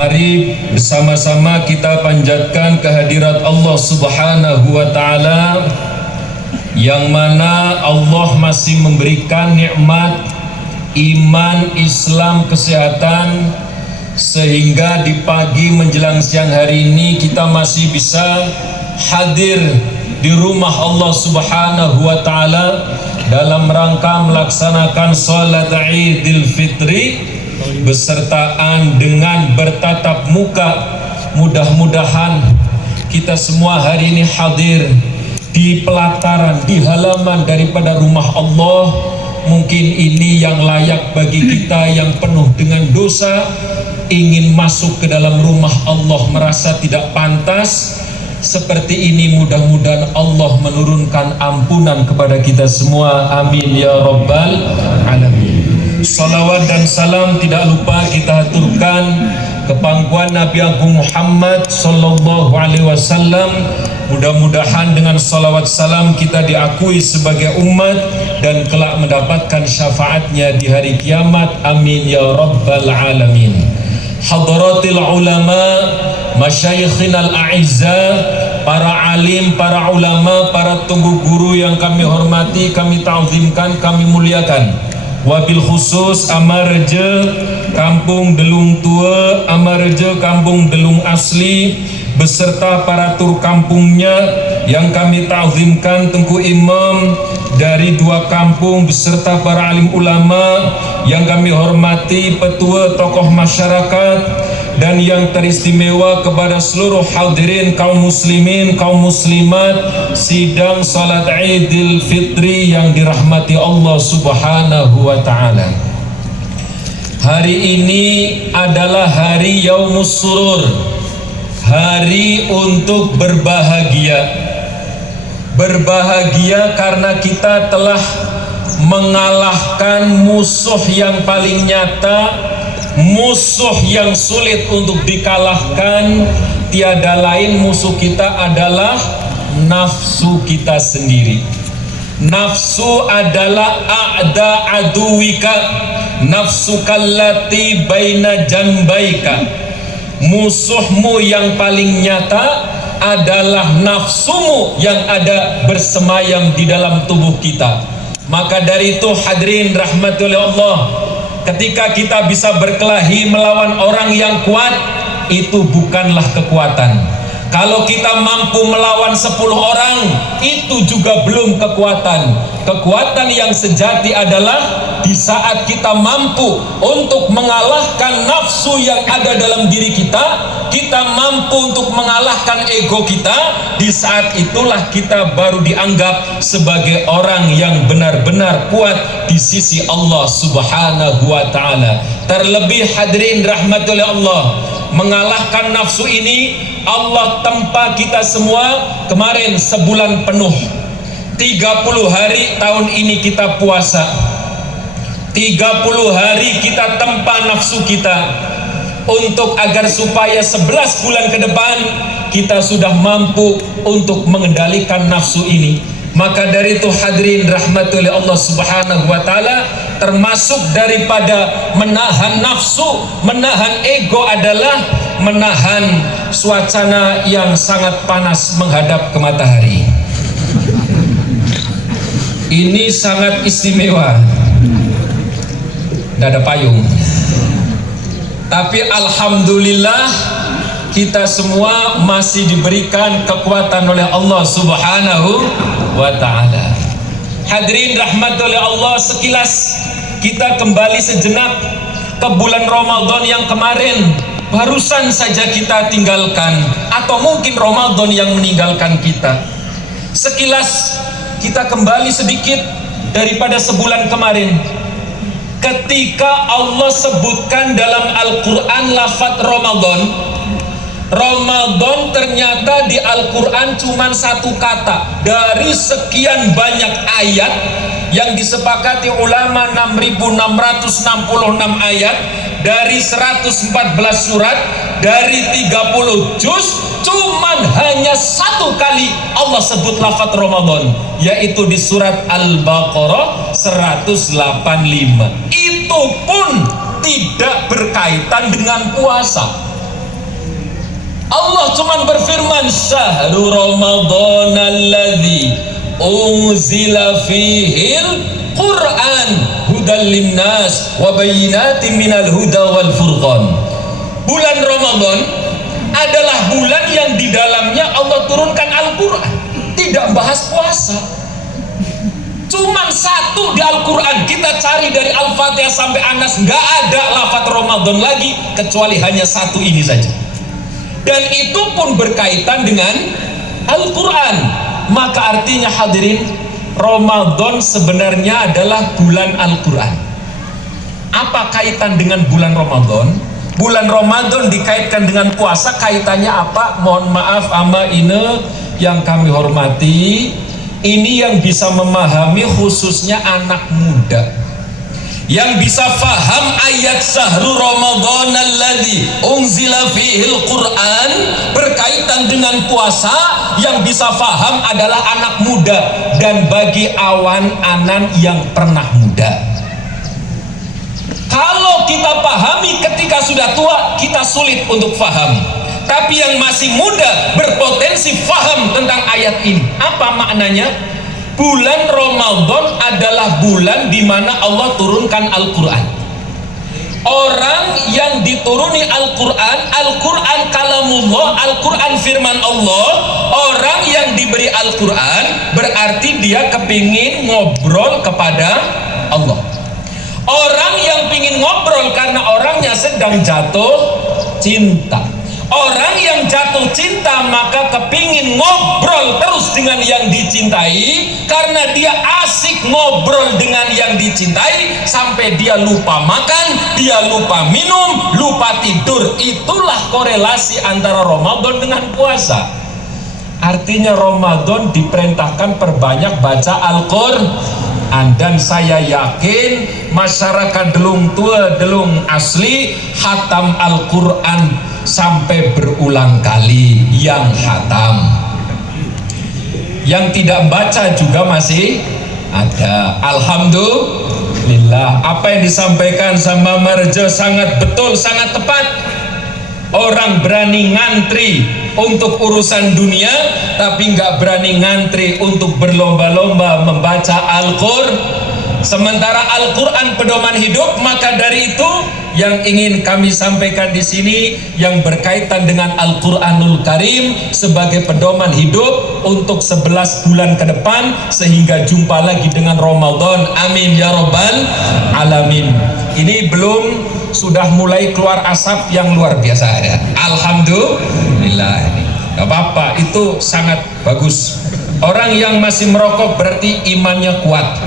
Mari bersama-sama kita panjatkan kehadirat Allah Subhanahu wa Ta'ala, yang mana Allah masih memberikan nikmat iman, Islam, kesehatan, sehingga di pagi menjelang siang hari ini kita masih bisa hadir di rumah Allah Subhanahu wa Ta'ala dalam rangka melaksanakan sholat Idul Fitri besertaan dengan bertatap muka. Mudah-mudahan kita semua hari ini hadir di pelataran, di halaman daripada rumah Allah. Mungkin ini yang layak bagi kita yang penuh dengan dosa, ingin masuk ke dalam rumah Allah merasa tidak pantas. Seperti ini mudah-mudahan Allah menurunkan ampunan kepada kita semua. Amin ya rabbal alamin. Salawat dan salam tidak lupa kita haturkan ke pangkuan Nabi Agung Muhammad sallallahu alaihi wasallam. Mudah-mudahan dengan salawat salam kita diakui sebagai umat dan kelak mendapatkan syafaatnya di hari kiamat. Amin ya rabbal alamin. Hadratil ulama, masyayikhinal a'izza, para alim, para ulama, para tunggu guru yang kami hormati, kami ta'zimkan, kami muliakan. Wabil khusus Amarja Kampung Delung Tua, Amarja Kampung Delung Asli, beserta para tur kampungnya yang kami ta'zimkan, Tengku Imam dari dua kampung beserta para alim ulama yang kami hormati, petua tokoh masyarakat, dan yang teristimewa kepada seluruh hadirin kaum muslimin, kaum muslimat sidang salat Idul Fitri yang dirahmati Allah Subhanahu wa Ta'ala. Hari ini adalah hari Yaumus Surur, hari untuk berbahagia. Berbahagia karena kita telah mengalahkan musuh yang paling nyata, musuh yang sulit untuk dikalahkan. Tiada lain musuh kita adalah nafsu kita sendiri. Nafsu adalah a'da aduwika, nafsu kallati baina janbaika. Musuhmu yang paling nyata adalah nafsumu yang ada bersemayam di dalam tubuh kita. Maka dari itu hadirin rahmati oleh Allah, ketika kita bisa berkelahi melawan orang yang kuat, itu bukanlah kekuatan. Kalau kita mampu melawan 10 orang, itu juga belum kekuatan. Kekuatan yang sejati adalah di saat kita mampu untuk mengalahkan nafsu yang ada dalam diri kita, kita mampu untuk mengalahkan ego kita. Di saat itulah kita baru dianggap sebagai orang yang benar-benar kuat di sisi Allah Subhanahu wa Ta'ala. Terlebih hadirin rahmati oleh Allah, mengalahkan nafsu ini Allah tempa kita semua. Kemarin sebulan penuh, 30 hari tahun ini kita puasa, 30 hari kita tempa nafsu kita, untuk agar supaya 11 bulan ke depan kita sudah mampu untuk mengendalikan nafsu ini. Maka dari itu hadirin rahmati oleh Allah Subhanahu wa Ta'ala, termasuk daripada menahan nafsu, menahan ego adalah menahan suasana yang sangat panas menghadap ke matahari. Ini sangat istimewa. Tidak ada payung, tapi alhamdulillah kita semua masih diberikan kekuatan oleh Allah Subhanahu wa Ta'ala. Hadirin rahmat oleh Allah, sekilas kita kembali sejenak ke bulan Ramadan yang kemarin barusan saja kita tinggalkan, atau mungkin Ramadan yang meninggalkan kita. Sekilas kita kembali sedikit daripada sebulan kemarin, ketika Allah sebutkan dalam Al-Quran lafaz Ramadan. Ramadan ternyata di Al-Quran cuma satu kata dari sekian banyak ayat yang disepakati ulama, 6.666 ayat dari 114 surat dari 30 juz, cuman hanya satu kali Allah sebut lafaz Ramadan, yaitu di surat Al-Baqarah 185. Itu pun tidak berkaitan dengan puasa. Allah cuman berfirman, syahrul ramadan alladzi unzila fihil Quran hudal linnas wa bayyinatin minal huda wal furqan. Bulan Ramadan adalah bulan yang di dalamnya Allah turunkan Al-Quran. Tidak bahas puasa. Cuman satu di Al-Quran, kita cari dari Al-Fatihah sampai Anas, nggak ada lafaz Ramadan lagi kecuali hanya satu ini saja. Dan itu pun berkaitan dengan Al-Quran. Maka artinya hadirin, Ramadan sebenarnya adalah bulan Al-Quran. Apa kaitan dengan bulan Ramadan? Bulan Ramadan dikaitkan dengan puasa, kaitannya apa? Mohon maaf ama ini yang kami hormati, ini yang bisa memahami khususnya anak muda, yang bisa faham ayat syahrul ramadan alladzi unzila fihil Quran berkaitan dengan puasa, yang bisa faham adalah anak muda. Dan bagi awan-anan yang pernah muda, kalau kita pahami ketika sudah tua, kita sulit untuk faham. Tapi yang masih muda berpotensi faham tentang ayat ini. Apa maknanya? Bulan Ramadan adalah bulan di mana Allah turunkan Al-Quran. Orang yang dituruni Al-Quran, Al-Quran kalamullah, Al-Quran firman Allah. Orang yang diberi Al-Quran berarti dia kepingin ngobrol kepada Allah. Orang yang pingin ngobrol karena orangnya sedang jatuh cinta. Orang yang jatuh cinta maka kepingin ngobrol terus dengan yang dicintai, karena dia asik ngobrol dengan yang dicintai sampai dia lupa makan, dia lupa minum, lupa tidur. Itulah korelasi antara Ramadan dengan puasa. Artinya Ramadan diperintahkan perbanyak baca Al-Quran. Dan saya yakin masyarakat Delung Tua, Delung Asli khatam Al-Quran sampai berulang kali. Yang khatam, yang tidak baca juga masih ada. Alhamdulillah. Apa yang disampaikan sama Marjo sangat betul, sangat tepat. Orang berani ngantri untuk urusan dunia, tapi nggak berani ngantri untuk berlomba-lomba membaca Al-Quran. Sementara Al-Quran pedoman hidup. Maka dari itu yang ingin kami sampaikan di sini yang berkaitan dengan Al-Quranul Karim sebagai pedoman hidup untuk 11 bulan ke depan, sehingga jumpa lagi dengan Ramadan. Amin ya Rabbal Alamin. Ini belum sudah mulai keluar asap yang luar biasa ya. Alhamdulillah. Gak apa-apa, itu sangat bagus. Orang yang masih merokok berarti imannya kuat,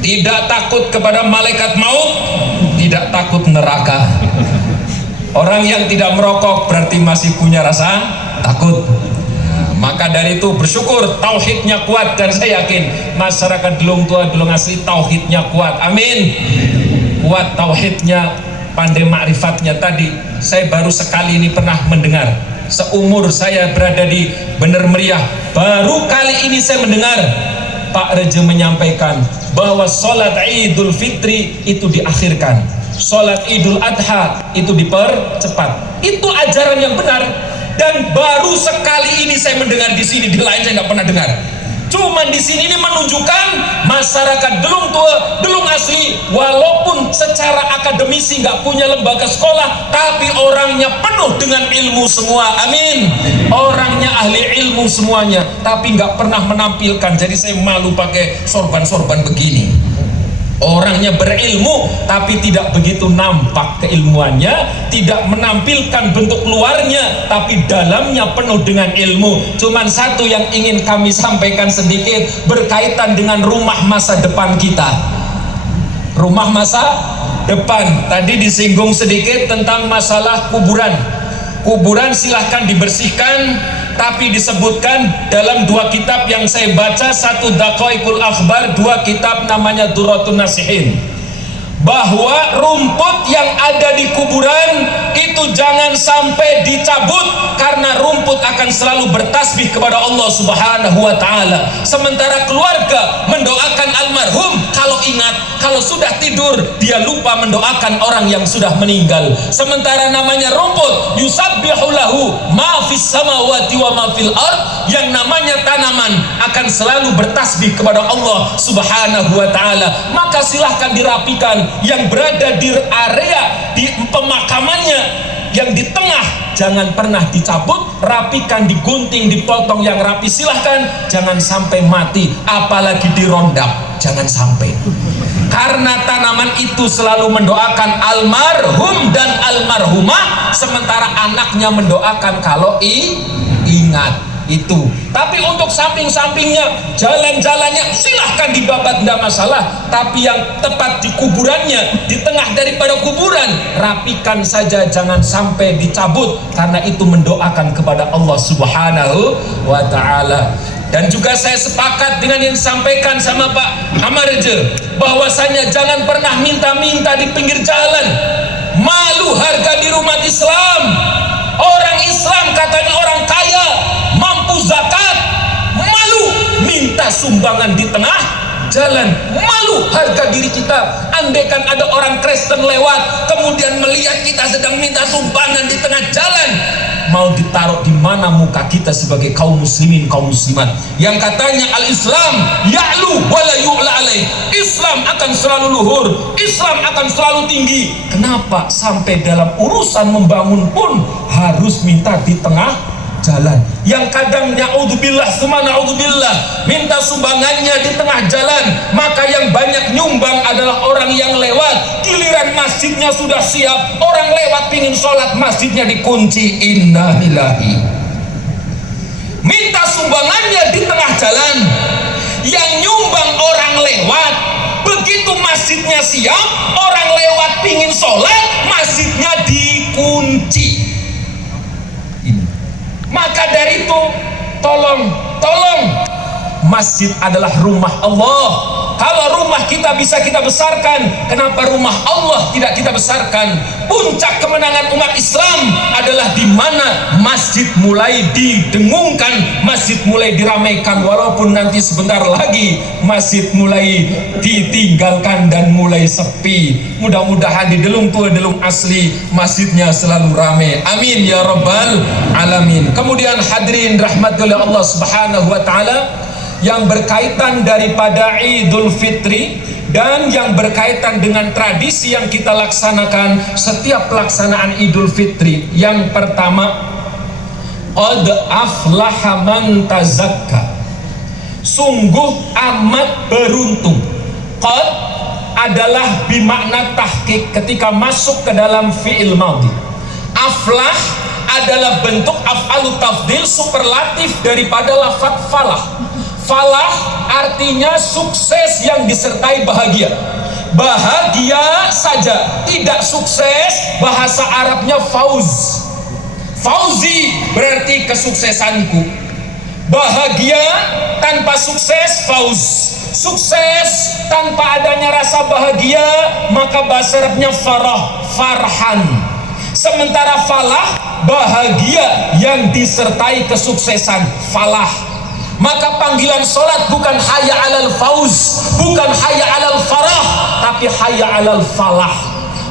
tidak takut kepada malaikat maut, tidak takut neraka. Orang yang tidak merokok berarti masih punya rasa takut. Maka dari itu bersyukur tauhidnya kuat, dan saya yakin masyarakat Delung Tua, Delung Asli tauhidnya kuat. Amin. Kuat tauhidnya, pandai ma'rifatnya. Tadi saya baru sekali ini pernah mendengar, seumur saya berada di Bener Meriah, baru kali ini saya mendengar Pak Reje menyampaikan bahwa sholat Idul Fitri itu diakhirkan, sholat Idul Adha itu dipercepat. Itu ajaran yang benar, dan baru sekali ini saya mendengar di sini. Di lain saya nggak pernah dengar. Cuman di sini ini menunjukkan masyarakat Delung Tua, Delung Asli, walaupun secara akademisi nggak punya lembaga sekolah, tapi orangnya penuh dengan ilmu semua. Amin. Orangnya ahli ilmu semuanya, tapi nggak pernah menampilkan. Jadi saya malu pakai sorban-sorban begini. Orangnya berilmu tapi tidak begitu nampak keilmuannya, tidak menampilkan bentuk luarnya, tapi dalamnya penuh dengan ilmu. Cuman satu yang ingin kami sampaikan sedikit berkaitan dengan rumah masa depan kita. Rumah masa depan, tadi disinggung sedikit tentang masalah kuburan. Kuburan silahkan dibersihkan, tapi disebutkan dalam dua kitab yang saya baca, satu Daqaiqul Akhbar, dua kitab namanya Durratun Nasihin, bahwa rumput yang ada di kuburan itu jangan sampai dicabut, karena rumput akan selalu bertasbih kepada Allah Subhanahu wa Ta'ala. Sementara keluarga mendoakan almarhum kalau ingat, kalau sudah tidur dia lupa mendoakan orang yang sudah meninggal. Sementara namanya rumput yusabbihu lahu ma fis samawati wa ma fil ard, yang namanya tanaman akan selalu bertasbih kepada Allah Subhanahu wa taala. Maka silahkan dirapikan yang berada di area di pemakamannya yang di tengah, jangan pernah dicabut, rapikan, digunting, dipotong yang rapi, silahkan, jangan sampai mati, apalagi dirondap, jangan sampai. Karena tanaman itu selalu mendoakan almarhum dan almarhumah, sementara anaknya mendoakan kalau ingat itu. Tapi untuk samping-sampingnya, jalan-jalannya silahkan dibabat, tidak masalah. Tapi yang tepat di kuburannya, di tengah daripada kuburan, rapikan saja, jangan sampai dicabut, karena itu mendoakan kepada Allah Subhanahu wa ta'ala. Dan juga saya sepakat dengan yang disampaikan sama Pak Hamarje, bahwasanya jangan pernah minta-minta di pinggir jalan. Malu harga di umat Islam. Orang Islam katanya orang kaya, mampu zakat, malu minta sumbangan di tengah jalan. Malu harga diri kita. Andaikan ada orang Kristen lewat kemudian melihat kita sedang minta sumbangan di tengah jalan, mau ditaruh di mana muka kita sebagai kaum muslimin, kaum muslimat yang katanya al-Islam ya'lu wa la yu'la alaih. Islam akan selalu luhur, Islam akan selalu tinggi. Kenapa sampai dalam urusan membangun pun harus minta di tengah jalan? Yang kadang na'udzubillah summa na'udzubillah minta sumbangannya di tengah jalan, maka yang banyak nyumbang adalah orang yang lewat. Giliran masjidnya sudah siap, orang lewat pingin sholat, masjidnya dikunci. Innalillahi. Minta sumbangannya di tengah jalan, yang nyumbang orang lewat. Begitu masjidnya siap, orang lewat pingin sholat, masjidnya dikunci. Maka dari itu tolong masjid adalah rumah Allah. Kalau rumah kita bisa kita besarkan, kenapa rumah Allah tidak kita besarkan? Puncak kemenangan umat Islam adalah di mana masjid mulai didengungkan, masjid mulai diramaikan, walaupun nanti sebentar lagi masjid mulai ditinggalkan dan mulai sepi. Mudah-mudahan di delung tua delung asli masjidnya selalu ramai. Amin ya rabbal alamin. Kemudian hadirin rahmatullah Allah Subhanahu wa taala, yang berkaitan daripada Idul Fitri dan yang berkaitan dengan tradisi yang kita laksanakan setiap pelaksanaan Idul Fitri. Yang pertama, qad aflaha man tazakka, sungguh amat beruntung. Qad adalah bimakna tahqiq ketika masuk ke dalam fi'il madhi. Aflah adalah bentuk af'alu tafdil superlatif daripada lafaz falah. Falah artinya sukses yang disertai bahagia. Bahagia saja, tidak sukses, bahasa Arabnya fauz. Fauzi berarti kesuksesanku. Bahagia tanpa sukses, fauz. Sukses tanpa adanya rasa bahagia, maka bahasa Arabnya farah, farhan. Sementara falah, bahagia yang disertai kesuksesan, falah. Maka panggilan solat bukan hayya alal fauz, bukan hayya alal farah, tapi hayya alal falah.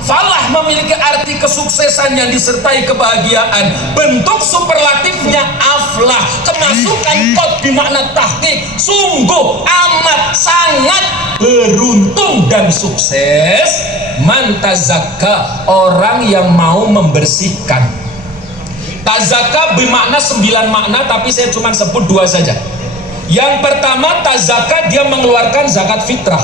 Falah memiliki arti kesuksesan yang disertai kebahagiaan. Bentuk superlatifnya aflah, kemasukan qad bimakna tahqiq, sungguh amat sangat beruntung dan sukses man tazakka, orang yang mau membersihkan. Tazakka bermakna 9 makna, tapi saya cuma sebut 2 saja. Yang pertama, tazakka dia mengeluarkan zakat fitrah.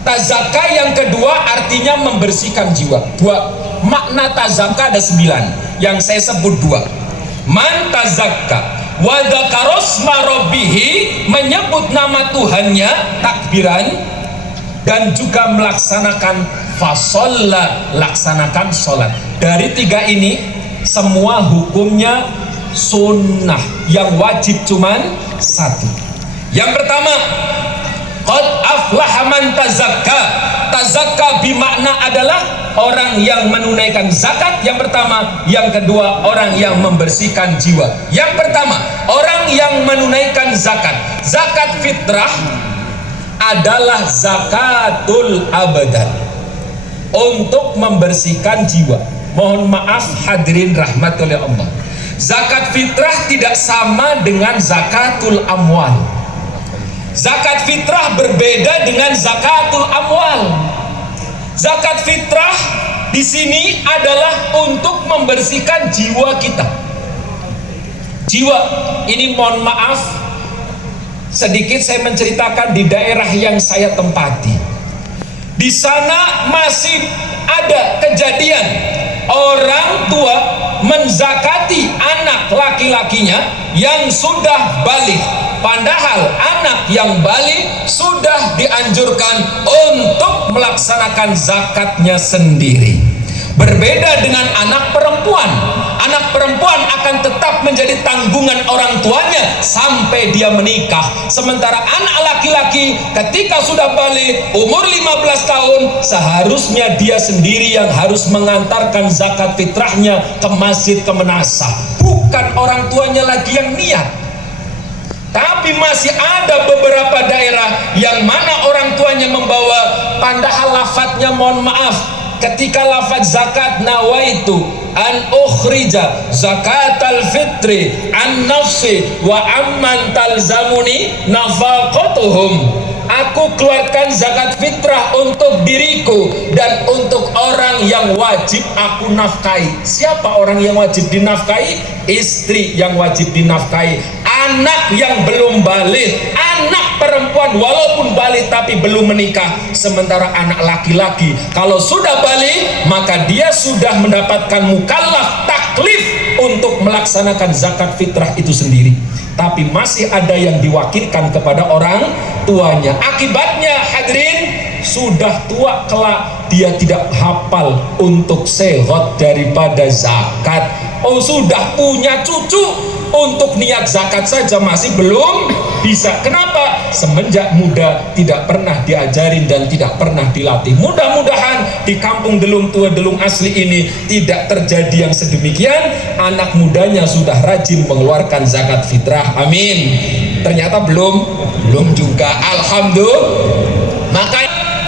Tazakka yang kedua artinya membersihkan jiwa. 2 makna tazakka ada 9, yang saya sebut 2. Man tazakka wa dzakarasma rabbih, menyebut nama Tuhannya, takbiran, dan juga melaksanakan fasalla, laksanakan sholat. Dari 3 ini semua hukumnya sunnah, yang wajib cuman 1. Yang pertama, qad aflaha man tazakka. Tazakka bimakna adalah orang yang menunaikan zakat, yang pertama. Yang kedua, orang yang membersihkan jiwa. Yang pertama, orang yang menunaikan zakat. Zakat fitrah adalah zakatul abadan, untuk membersihkan jiwa. Mohon maaf hadirin rahmat oleh Allah, zakat fitrah tidak sama dengan zakatul amwal. Zakat fitrah berbeda dengan zakatul amwal. Zakat fitrah di sini adalah untuk membersihkan jiwa kita. Jiwa ini, mohon maaf sedikit saya menceritakan di daerah yang saya tempati. Di sana masih ada kejadian orang tua menzakati anak laki-lakinya yang sudah balik, padahal anak yang balik sudah dianjurkan untuk melaksanakan zakatnya sendiri. Berbeda dengan anak perempuan. Anak perempuan akan tetap menjadi tanggungan orang tuanya sampai dia menikah. Sementara anak laki-laki ketika sudah balik umur 15 tahun, seharusnya dia sendiri yang harus mengantarkan zakat fitrahnya ke masjid, ke menasah. Bukan orang tuanya lagi yang niat. Tapi masih ada beberapa daerah yang mana orang tuanya membawa, padahal lafadznya mohon maaf, ketika lafaz zakat, nawaitu an ukhrija zakatal fitri an nafsi wa amman talzamuni nafaqatuhum. Aku keluarkan zakat fitrah untuk diriku dan untuk orang yang wajib aku nafkahi. Siapa orang yang wajib dinafkahi? Istri yang wajib dinafkahi. Anak yang belum balik, anak perempuan walaupun balik tapi belum menikah. Sementara anak laki-laki kalau sudah balik maka dia sudah mendapatkan mukallaf, taklif untuk melaksanakan zakat fitrah itu sendiri. Tapi masih ada yang diwakilkan kepada orang tuanya. Akibatnya hadirin, sudah tua kelak dia tidak hafal untuk sehat daripada zakat. Oh, sudah punya cucu, untuk niat zakat saja masih belum bisa. Kenapa? Semenjak muda tidak pernah diajarin dan tidak pernah dilatih. Mudah-mudahan di kampung Delung Tua Delung Asli ini tidak terjadi yang sedemikian. Anak mudanya sudah rajin mengeluarkan zakat fitrah. Amin. Ternyata belum juga. Alhamdulillah. Maka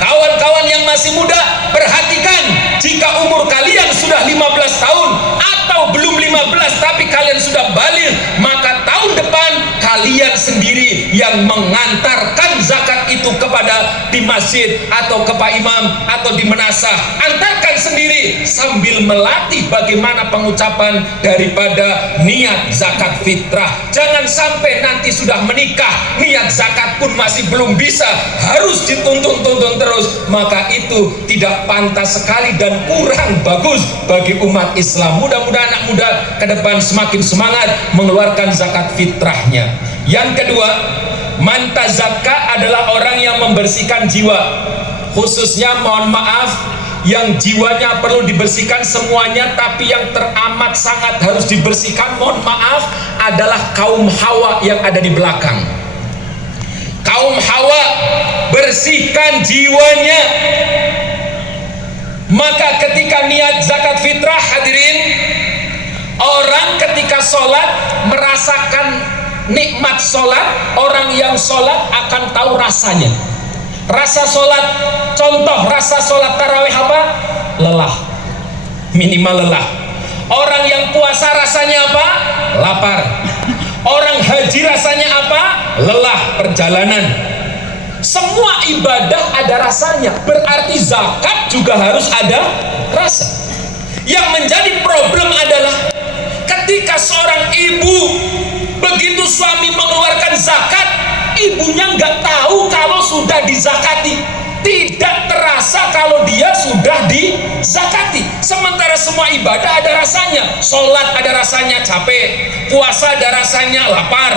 kawan-kawan yang masih muda, perhatikan, jika umur kalian sudah 15 tahun atau belum 15 tapi kalian sudah balik, maka tahun depan kalian sendiri yang mengantarkan zakat itu kepada di masjid atau ke Pak Imam atau di menasah. Antarkan sendiri sambil melatih bagaimana pengucapan daripada niat zakat fitrah. Jangan sampai nanti sudah menikah niat zakat pun masih belum bisa, harus dituntun terus. Maka itu tidak pantas sekali dan kurang bagus bagi umat Islam. Mudah-mudahan anak muda ke depan semakin semangat mengeluarkan zakat fitrahnya. Yang kedua, man tazakka adalah orang yang membersihkan jiwa, khususnya mohon maaf yang jiwanya perlu dibersihkan semuanya, tapi yang teramat sangat harus dibersihkan mohon maaf adalah kaum Hawa yang ada di belakang. Kaum Hawa, bersihkan jiwanya. Maka ketika niat zakat fitrah hadirin, orang ketika sholat merasakan nikmat sholat. Orang yang sholat akan tahu rasanya. Rasa sholat, contoh rasa sholat tarawih apa? Lelah, minimal lelah. Orang yang puasa rasanya apa? Lapar. Orang haji rasanya apa? Lelah, perjalanan. Semua ibadah ada rasanya, berarti zakat juga harus ada rasa. Yang menjadi problem adalah ketika seorang ibu begitu suami mengeluarkan zakat, ibunya nggak tahu kalau sudah dizakati, tidak terasa kalau dia sudah dizakati. Sementara semua ibadah ada rasanya, sholat ada rasanya capek, puasa ada rasanya lapar,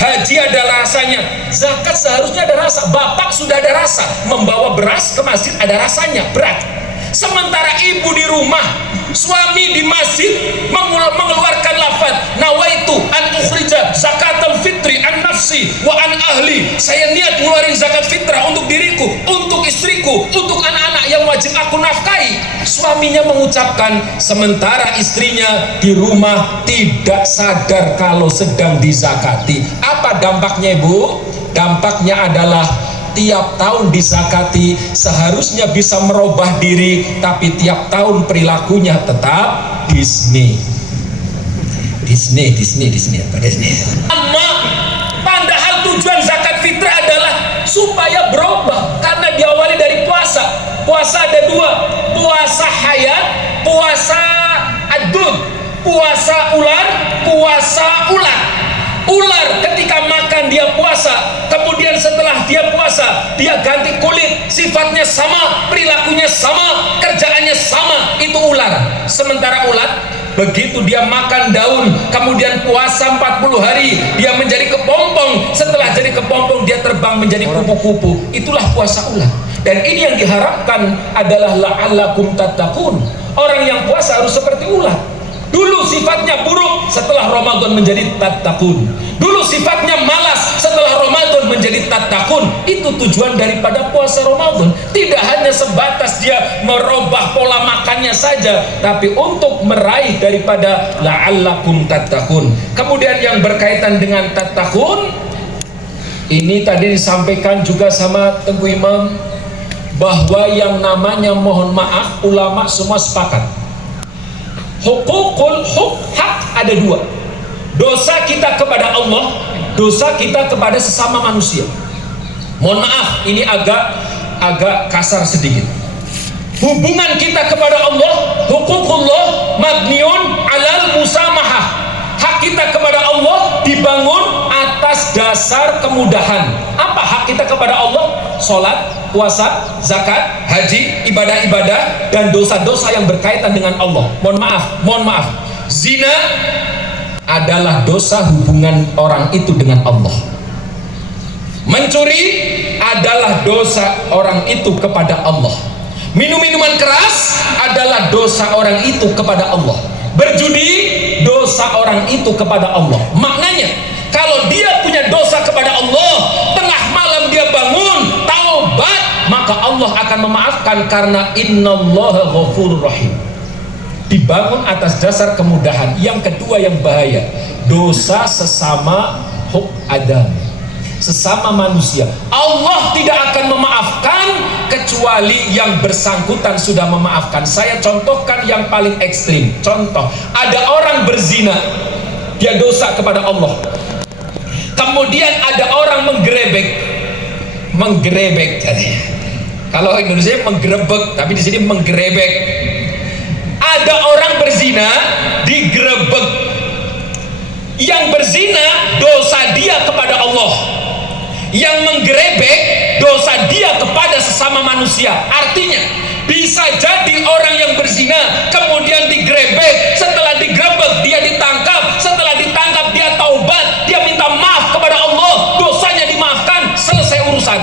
haji ada rasanya, zakat seharusnya ada rasa. Bapak sudah ada rasa, membawa beras ke masjid ada rasanya, berat. Sementara ibu di rumah, suami di masjid mengeluarkan lafaz nawaitu an ukhrija zakatal fitri an nafsi wa an ahli. Saya niat ngeluarin zakat fitrah untuk diriku, untuk istriku, untuk anak-anak yang wajib aku nafkahi. Suaminya mengucapkan, sementara istrinya di rumah tidak sadar kalau sedang dizakati. Apa dampaknya, Ibu? Dampaknya adalah tiap tahun disakati, seharusnya bisa merubah diri, tapi tiap tahun perilakunya tetap Disney. Padahal tujuan zakat fitrah adalah supaya berubah, karena diawali dari puasa. Puasa ada dua, puasa hayat, puasa adud, puasa ular, puasa ular. Ular ketika makan dia puasa, kemudian setelah dia puasa dia ganti kulit, sifatnya sama, perilakunya sama, kerjaannya sama, itu ular. Sementara ulat begitu dia makan daun, kemudian puasa 40 hari, dia menjadi kepompong. Setelah jadi kepompong, dia terbang menjadi kupu-kupu. Itulah puasa ular. Dan ini yang diharapkan adalah la'allakum tattaqun. Orang yang puasa harus seperti ular. Dulu sifatnya buruk, setelah Ramadan menjadi tattaqun. Dulu sifatnya malas, setelah Ramadan menjadi tattaqun. Itu tujuan daripada puasa Ramadan. Tidak hanya sebatas dia merubah pola makannya saja, tapi untuk meraih daripada la'allakum tattaqun. Kemudian yang berkaitan dengan tattaqun, ini tadi disampaikan juga sama Tengku Imam, bahwa yang namanya mohon maaf, ulama semua sepakat. Hak ada dua. Dosa kita kepada Allah, dosa kita kepada sesama manusia. Mohon maaf, ini agak kasar sedikit. Hubungan kita kepada Allah, huququllah mabniun alal musamahah. Hak kita kepada Allah dibangun atas dasar kemudahan. Apa hak kita kepada Allah? Salat, puasa, zakat, haji, ibadah-ibadah, dan dosa-dosa yang berkaitan dengan Allah. Mohon maaf, zina adalah dosa hubungan orang itu dengan Allah. Mencuri adalah dosa orang itu kepada Allah. Minum-minuman keras adalah dosa orang itu kepada Allah. Berjudi dosa orang itu kepada Allah. Maknanya, kalau dia punya dosa kepada Allah, tengah malam dia bangun taubat, maka Allah akan memaafkan, karena innallaha ghafurur rahim. Dibangun atas dasar kemudahan. Yang kedua yang bahaya, dosa sesama huk adam, sesama manusia. Allah tidak akan memaafkan kecuali yang bersangkutan sudah memaafkan. Saya contohkan yang paling ekstrim. Contoh, ada orang berzina, dia dosa kepada Allah. Kemudian ada orang menggerebek. Kalau Indonesia menggerebek, tapi di sini menggerebek. Ada orang berzina, digerebek. Yang berzina dosa dia kepada Allah. Yang menggerebek dosa dia kepada sesama manusia. Artinya bisa jadi orang yang berzina kemudian digerebek, setelah digerebek dia ditangkap, setelah ditangkap dia taubat, dia minta maaf kepada Allah, dosanya dimaafkan, selesai urusan.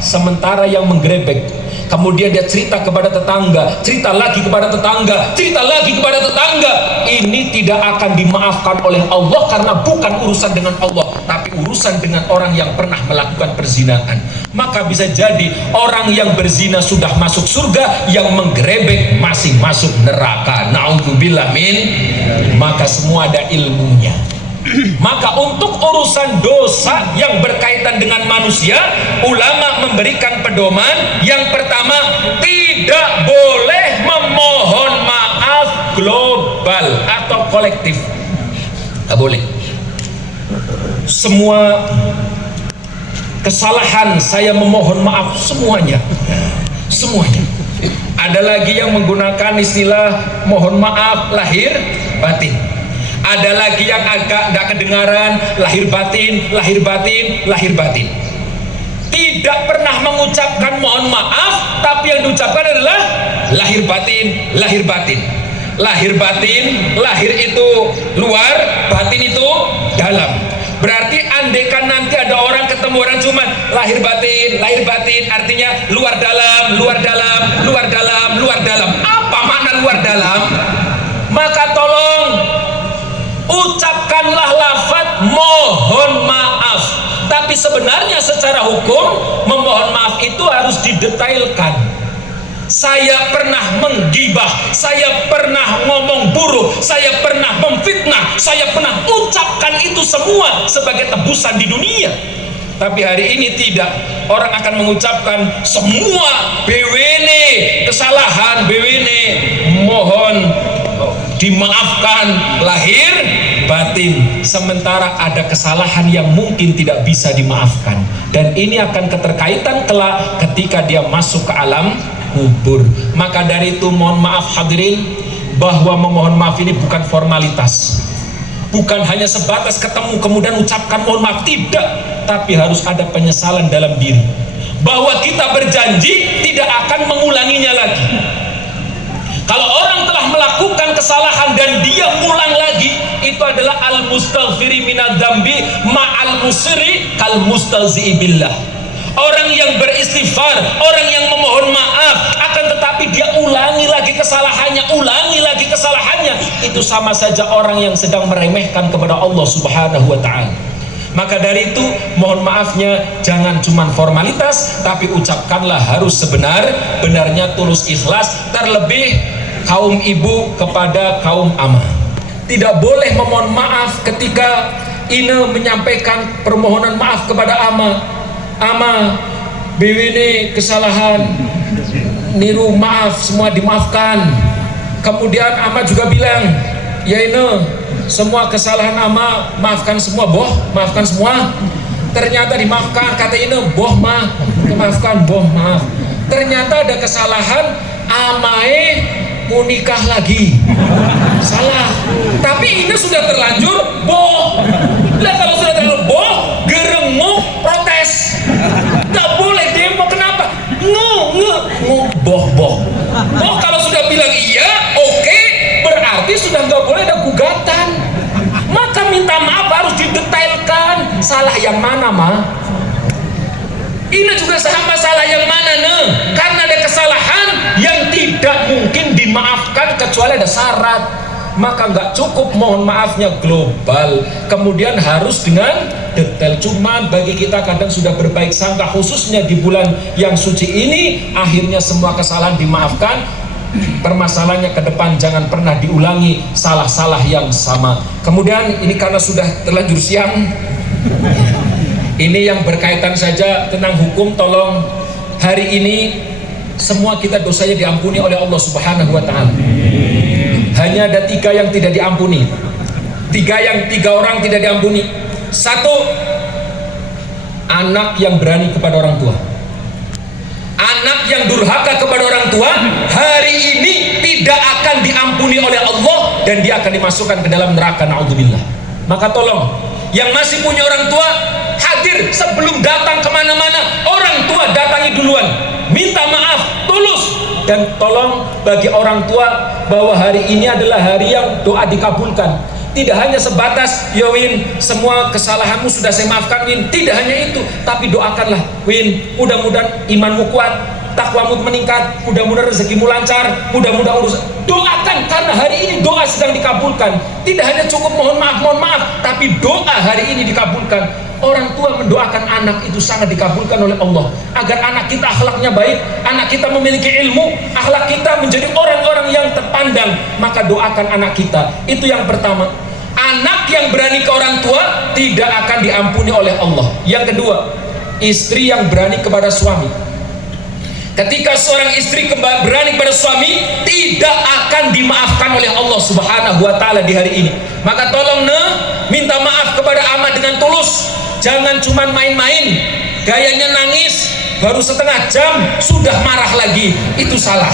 Sementara yang menggerebek kemudian dia cerita kepada tetangga, cerita lagi kepada tetangga, cerita lagi kepada tetangga, ini tidak akan dimaafkan oleh Allah, karena bukan urusan dengan Allah, tapi urusan dengan orang yang pernah melakukan perzinahan. Maka bisa jadi orang yang berzina sudah masuk surga, yang menggerebek masih masuk neraka. Na'udzubillah min. Maka semua ada ilmunya. Maka untuk urusan dosa yang berkaitan dengan manusia, ulama memberikan pedoman. Yang pertama, tidak boleh memohon maaf global atau kolektif. Tidak boleh. Semua kesalahan saya memohon maaf semuanya. Ada lagi yang menggunakan istilah mohon maaf lahir batin. Ada lagi yang agak tidak kedengaran, lahir batin. Tidak pernah mengucapkan mohon maaf, tapi yang diucapkan adalah lahir batin. Lahir itu luar, batin itu dalam. Berarti andekan nanti ada orang ketemu orang cuma lahir batin, artinya luar dalam. Apa makna luar dalam? Maka tolong ucapkanlah lafaz mohon maaf. Tapi sebenarnya secara hukum memohon maaf itu harus didetailkan. Saya pernah menggibah, saya pernah ngomong buruk, saya pernah memfitnah, saya pernah ucapkan itu semua sebagai tebusan di dunia. Tapi hari ini tidak. Orang akan mengucapkan semua BWN kesalahan, BWN mohon dimaafkan lahir batin, sementara ada kesalahan yang mungkin tidak bisa dimaafkan, dan ini akan keterkaitan kelak ketika dia masuk ke alam kubur. Maka dari itu mohon maaf hadirin, bahwa memohon maaf ini bukan formalitas, bukan hanya sebatas ketemu kemudian ucapkan mohon maaf, tidak, tapi harus ada penyesalan dalam diri bahwa kita berjanji tidak akan mengulanginya lagi. Kalau orang telah melakukan kesalahan dan dia ngulang lagi, itu adalah al-mustaghfiri minadz-dzambi ma'al musri kal mustalzi'i billah. Orang yang beristighfar, orang yang memohon maaf, akan tetapi dia ulangi lagi kesalahannya, itu sama saja orang yang sedang meremehkan kepada Allah Subhanahu wa taala. Maka dari itu mohon maafnya jangan cuma formalitas, tapi ucapkanlah harus sebenar-benarnya, tulus ikhlas, terlebih kaum ibu kepada kaum amah. Tidak boleh memohon maaf ketika ine menyampaikan permohonan maaf kepada amah. Amah, BWN kesalahan, niru maaf, semua dimaafkan. Kemudian amah juga bilang, ya ine semua kesalahan ama maafkan semua, boh maafkan semua. Ternyata dimaafkan, kata ini boh mah maafkan, boh maaf. Ternyata ada kesalahan, amae mau nikah lagi, salah. Tapi ini sudah terlanjur boh. Lah kalau sudah terlanjur boh, gerengmu protes. Gak boleh demo, kenapa? Boh. Boh kalau sudah bilang iya, oke, berarti sudah nggak boleh ada gugatan. Maka minta maaf harus didetailkan. Salah yang mana mah? Ini juga sama salah yang mana nih? Karena ada kesalahan yang tidak mungkin dimaafkan kecuali ada syarat. Maka nggak cukup mohon maafnya global, kemudian harus dengan detail. Cuman bagi kita kadang sudah berbaik sangka, khususnya di bulan yang suci ini, akhirnya semua kesalahan dimaafkan. Permasalahannya ke depan jangan pernah diulangi salah-salah yang sama. Kemudian ini karena sudah terlanjur siang, ini yang berkaitan saja tentang hukum. Tolong hari ini semua kita dosanya diampuni oleh Allah Subhanahu wa taala. Hanya ada 3 yang tidak diampuni. 3 orang tidak diampuni. 1, anak yang berani kepada orang tua. Anak yang durhaka kepada orang tua hari ini tidak akan diampuni oleh Allah dan dia akan dimasukkan ke dalam neraka, naudzubillah. Maka tolong yang masih punya orang tua hadir sebelum datang kemana-mana. Orang tua datangi duluan, minta maaf tulus. Dan tolong bagi orang tua bahwa hari ini adalah hari yang doa dikabulkan. Tidak hanya sebatas ya Win, semua kesalahanmu sudah saya maafkan Win. Tidak hanya itu, tapi doakanlah Win, mudah-mudahan imanmu kuat, takwamu meningkat, mudah-mudahan rezekimu lancar, mudah-mudahan urusan. Doakan, karena hari ini doa sedang dikabulkan. Tidak hanya cukup mohon maaf, tapi doa hari ini dikabulkan. Orang tua mendoakan anak itu sangat dikabulkan oleh Allah, agar anak kita akhlaknya baik, anak kita memiliki ilmu, akhlak kita menjadi orang-orang yang terpandang. Maka doakan anak kita. Itu yang pertama. Anak yang berani ke orang tua tidak akan diampuni oleh Allah. Yang kedua, istri yang berani kepada suami. Ketika seorang istri berani kepada suami, tidak akan dimaafkan oleh Allah Subhanahu wa taala di hari ini. Maka tolong minta maaf kepada amah dengan tulus. Jangan cuma main-main, gayanya nangis, baru setengah jam sudah marah lagi. Itu salah.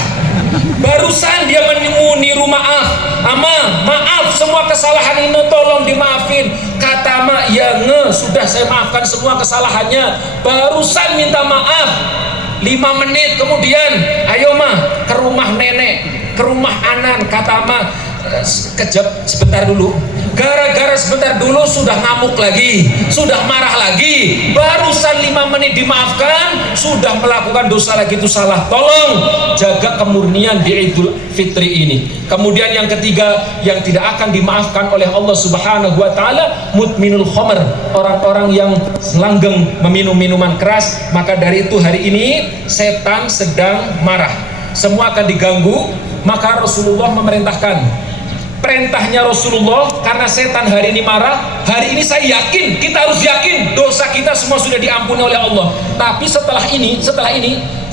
Barusan dia niru maaf, ama maaf semua kesalahan ini tolong dimaafin. Kata ama, ya sudah saya maafkan semua kesalahannya. Barusan minta maaf 5 menit kemudian, ayo mah ke rumah nenek, ke rumah anan. Kata ama, kejap sebentar dulu. Gara-gara sebentar dulu sudah ngamuk lagi, sudah marah lagi. Barusan 5 menit dimaafkan, sudah melakukan dosa lagi. Itu salah. Tolong jaga kemurnian di Idul Fitri ini. Kemudian yang ketiga yang tidak akan dimaafkan oleh Allah Subhanahu wa taala, mudminul khamr, orang-orang yang langgeng meminum minuman keras. Maka dari itu hari ini setan sedang marah, semua akan diganggu. Maka Rasulullah memerintahkan perintahnya Rasulullah, karena setan hari ini marah. Hari ini saya yakin, kita harus yakin dosa kita semua sudah diampuni oleh Allah. Tapi setelah ini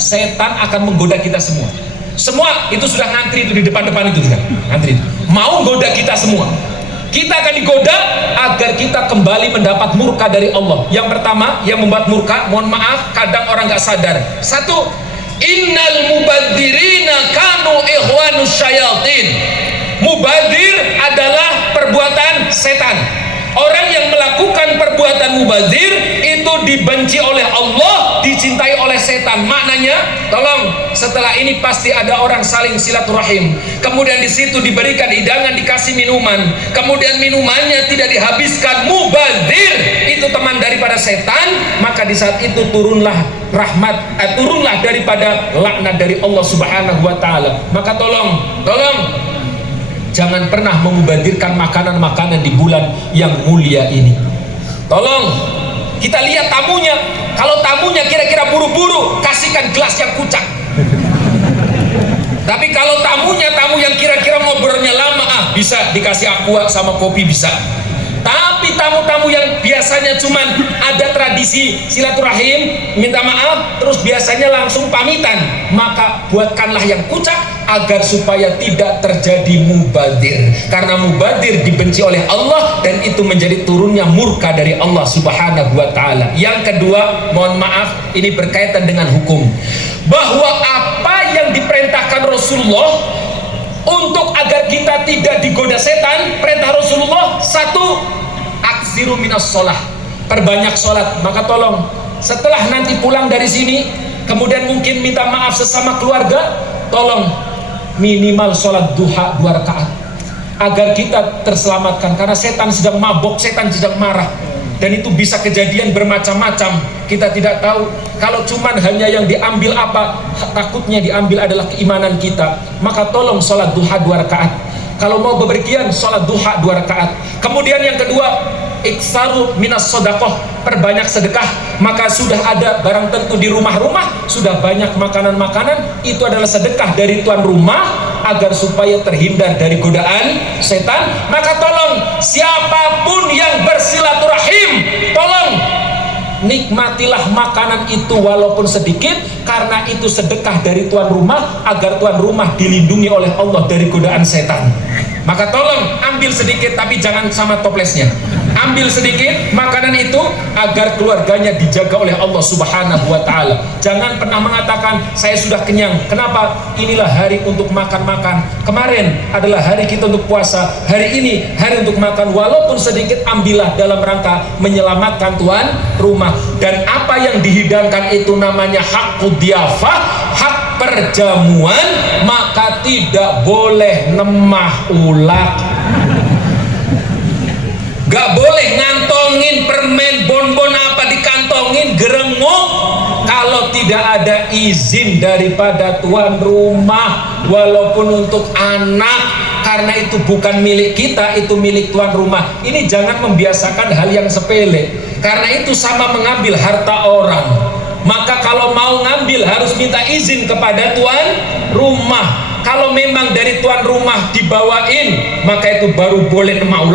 setan akan menggoda kita semua. Semua itu sudah ngantri itu di depan-depan itu sudah ngantri itu. Mau goda kita semua. Kita akan digoda agar kita kembali mendapat murka dari Allah. Yang pertama yang membuat murka, mohon maaf, kadang orang nggak sadar. Satu, innal mubadzirina kanu ikhwanus syayatin. Mubadir adalah perbuatan setan. Orang yang melakukan perbuatan mubazir itu dibenci oleh Allah, dicintai oleh setan. Maknanya, tolong, setelah ini pasti ada orang saling silaturahim. Kemudian di situ diberikan hidangan, dikasih minuman. Kemudian minumannya tidak dihabiskan. Mubazir itu teman daripada setan. Maka di saat itu turunlah rahmat, turunlah daripada laknat dari Allah Subhanahu wa taala. Maka tolong jangan pernah memubazirkan makanan-makanan di bulan yang mulia ini. Tolong, kita lihat tamunya. Kalau tamunya kira-kira buru-buru, kasihkan gelas yang kucak. Tapi kalau tamunya tamu yang kira-kira ngobrolnya lama, bisa dikasih aqua sama kopi bisa. Tapi tamu-tamu yang biasanya cuman ada tradisi silaturahim, minta maaf, terus biasanya langsung pamitan, maka buatkanlah yang kucak agar supaya tidak terjadi mubadir. Karena mubadir dibenci oleh Allah dan itu menjadi turunnya murka dari Allah Subhanahu wa taala. Yang kedua, mohon maaf, ini berkaitan dengan hukum. Bahwa apa yang diperintahkan Rasulullah untuk agar kita tidak digoda setan, perintah Rasulullah, satu, aksiru minas sholah, perbanyak sholat. Maka tolong, setelah nanti pulang dari sini, kemudian mungkin minta maaf sesama keluarga, tolong minimal sholat duha 2 rakaat agar kita terselamatkan. Karena setan sedang mabok, setan sedang marah, dan itu bisa kejadian bermacam-macam. Kita tidak tahu. Kalau cuman hanya yang diambil apa, takutnya diambil adalah keimanan kita. Maka tolong sholat duha 2 rakaat. Kalau mau bepergian, sholat duha 2 rakaat. Kemudian yang kedua, iksaru minas sodakoh, perbanyak sedekah. Maka sudah ada barang tentu di rumah-rumah, sudah banyak makanan-makanan, itu adalah sedekah dari tuan rumah agar supaya terhindar dari godaan setan. Maka tolong, siapapun yang bersilaturahim, tolong nikmatilah makanan itu walaupun sedikit, karena itu sedekah dari tuan rumah agar tuan rumah dilindungi oleh Allah dari godaan setan. Maka tolong ambil sedikit, tapi jangan sama toplesnya. Ambil sedikit makanan itu agar keluarganya dijaga oleh Allah Subhanahu wa taala. Jangan pernah mengatakan saya sudah kenyang. Kenapa? Inilah hari untuk makan-makan. Kemarin adalah hari kita untuk puasa. Hari ini hari untuk makan, walaupun sedikit ambillah dalam rangka menyelamatkan tuan rumah. Dan apa yang dihidangkan itu namanya haqqud diyafah, hak perjamuan, maka tidak boleh nemah ulak. Gak boleh ngantongin permen, bonbon apa dikantongin, gerengok kalau tidak ada izin daripada tuan rumah, walaupun untuk anak, karena itu bukan milik kita, itu milik tuan rumah. Ini jangan membiasakan hal yang sepele, karena itu sama mengambil harta orang. Maka kalau mau ngambil harus minta izin kepada tuan rumah. Kalau memang dari tuan rumah dibawain, maka itu baru boleh nemah.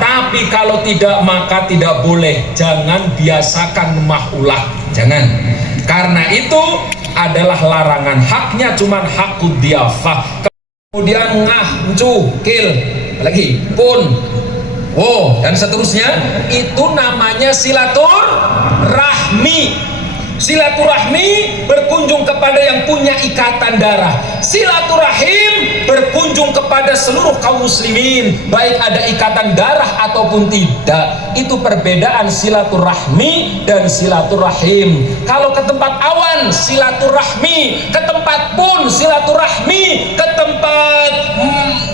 Tapi kalau tidak, maka tidak boleh. Jangan biasakan nemah ulah, jangan. Karena itu adalah larangan. Haknya cuman hakud diafah. Kemudian ngah, cukil, lagi pun, dan seterusnya, itu namanya silaturahmi. Silaturahmi berkunjung kepada yang punya ikatan darah. Silaturahim berkunjung kepada seluruh kaum muslimin, baik ada ikatan darah ataupun tidak. Itu perbedaan silaturahmi dan silaturahim. Kalau ke tempat awan silaturahmi, ke tempat pun silaturahmi, ke tempat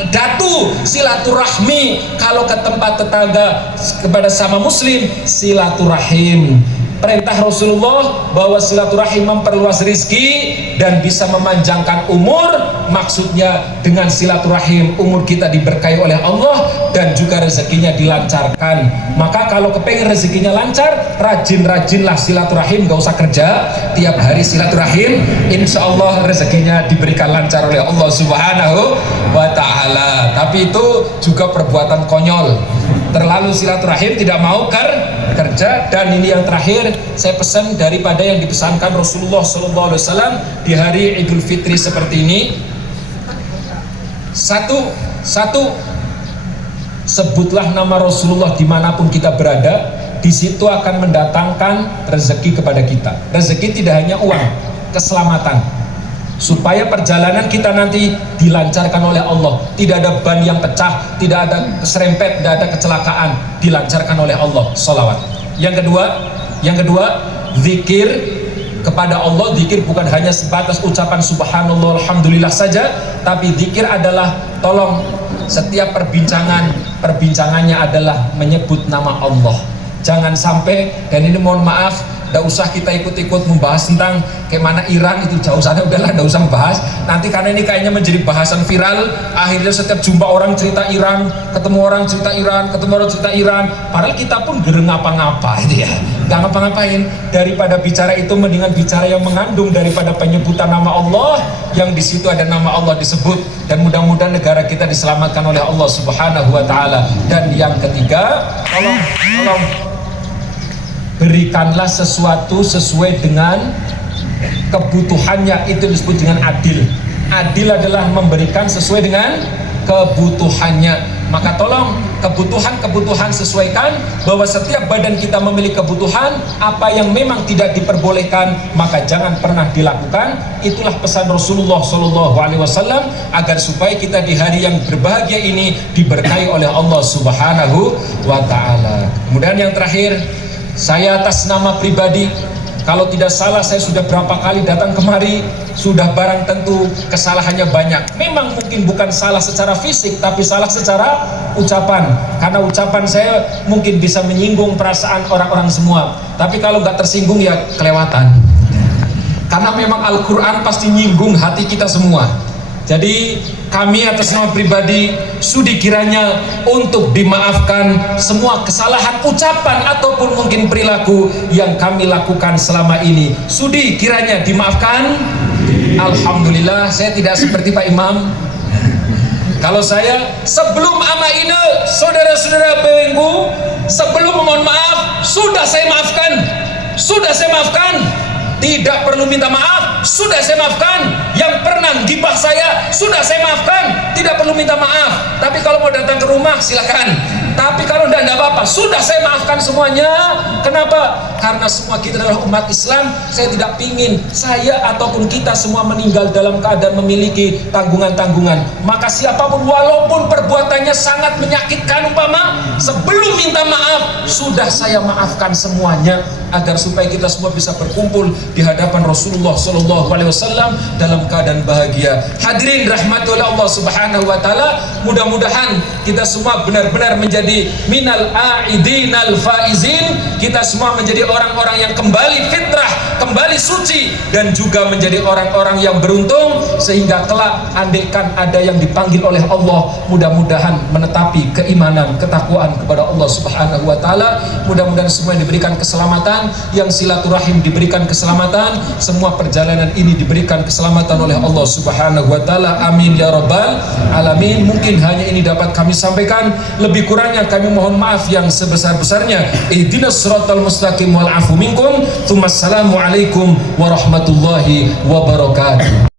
datu silaturahmi, kalau ke tempat tetangga kepada sama muslim silaturahim. perintah Rasulullah bahwa silaturahim memperluas rizki dan bisa memanjangkan umur. Maksudnya dengan silaturahim umur kita diberkahi oleh Allah dan juga rezekinya dilancarkan. Maka kalau kepengen rezekinya lancar, rajin-rajinlah silaturahim, gak usah kerja, tiap hari silaturahim, insya Allah rezekinya diberikan lancar oleh Allah Subhanahu wa ta'ala. Tapi itu juga perbuatan konyol, terlalu silaturahim, tidak mau kerja. Dan ini yang terakhir saya pesan daripada yang dipesankan Rasulullah SAW di hari Idul Fitri seperti ini. Satu, sebutlah nama Rasulullah dimanapun kita berada, di situ akan mendatangkan rezeki kepada kita. Rezeki tidak hanya uang, keselamatan, supaya perjalanan kita nanti dilancarkan oleh Allah, tidak ada ban yang pecah, tidak ada keserempet, tidak ada kecelakaan, dilancarkan oleh Allah. Sholawat. Yang kedua, zikir kepada Allah. Zikir bukan hanya sebatas ucapan subhanallah alhamdulillah saja, tapi zikir adalah, tolong, setiap perbincangannya adalah menyebut nama Allah. Jangan sampai, dan ini mohon maaf, tidak usah kita ikut-ikut membahas tentang kayak mana Iran, itu jauh sana, udahlah, tidak usah bahas nanti, karena ini kayaknya menjadi bahasan viral. Akhirnya setiap jumpa orang cerita Iran, ketemu orang cerita Iran, padahal kita pun gereng ngapa-ngapa itu ya, nggak ngapa-ngapain. Daripada bicara itu, mendingan bicara yang mengandung daripada penyebutan nama Allah, yang di situ ada nama Allah disebut. Dan mudah-mudahan negara kita diselamatkan oleh Allah Subhanahu wa ta'ala. Dan yang ketiga, tolong berikanlah sesuatu sesuai dengan kebutuhannya. Itu disebut dengan adil. Adil adalah memberikan sesuai dengan kebutuhannya. Maka tolong kebutuhan sesuaikan, bahwa setiap badan kita memiliki kebutuhan. Apa yang memang tidak diperbolehkan maka jangan pernah dilakukan. Itulah pesan Rasulullah SAW, agar supaya kita di hari yang berbahagia ini diberkahi oleh Allah Subhanahu wa ta'ala. Kemudian yang terakhir, saya atas nama pribadi, kalau tidak salah saya sudah berapa kali datang kemari, sudah barang tentu kesalahannya banyak. Memang mungkin bukan salah secara fisik, tapi salah secara ucapan. Karena ucapan saya mungkin bisa menyinggung perasaan orang-orang semua. Tapi kalau nggak tersinggung ya kelewatan. Karena memang Al-Quran pasti nyinggung hati kita semua. Jadi kami atas nama pribadi sudi kiranya untuk dimaafkan semua kesalahan ucapan ataupun mungkin perilaku yang kami lakukan selama ini. Sudi kiranya dimaafkan. Alhamdulillah, saya tidak seperti Pak Imam. Kalau saya sebelum ama ini, saudara-saudara bengku, sebelum memohon maaf, sudah saya maafkan. Tidak perlu minta maaf, sudah saya maafkan. Yang pernah gibah saya, sudah saya maafkan. Tidak perlu minta maaf. Tapi kalau mau datang ke rumah silakan. Tapi kalau tidak apa-apa, sudah saya maafkan semuanya. Kenapa? Karena semua kita adalah umat Islam. Saya tidak pingin saya ataupun kita semua meninggal dalam keadaan memiliki tanggungan-tanggungan. Maka siapapun, walaupun perbuatannya sangat menyakitkan, umpama, sebelum minta maaf, sudah saya maafkan semuanya, agar supaya kita semua bisa berkumpul di hadapan Rasulullah SAW dalam keadaan bahagia. Hadirin rahmati oleh Allah Subhanahu wa ta'ala, mudah-mudahan kita semua benar-benar menjadi minal a'idinal faizin. Kita semua menjadi orang-orang yang kembali fitrah, kembali suci, dan juga menjadi orang-orang yang beruntung, sehingga kelak andaikan ada yang dipanggil oleh Allah, mudah-mudahan menetapi keimanan, ketakwaan kepada Allah Subhanahu wa ta'ala. Mudah-mudahan semua yang diberikan keselamatan, yang silaturahim diberikan keselamatan, semua perjalanan ini diberikan keselamatan oleh Allah Subhanahu wa ta'ala. Amin ya rabbal alamin. Mungkin hanya ini dapat kami sampaikan, lebih kurangnya kami mohon maaf yang sebesar-besarnya. Ihdinas siratal mustaqim wal afu minkum. Assalamualaikum warahmatullahi wabarakatuh.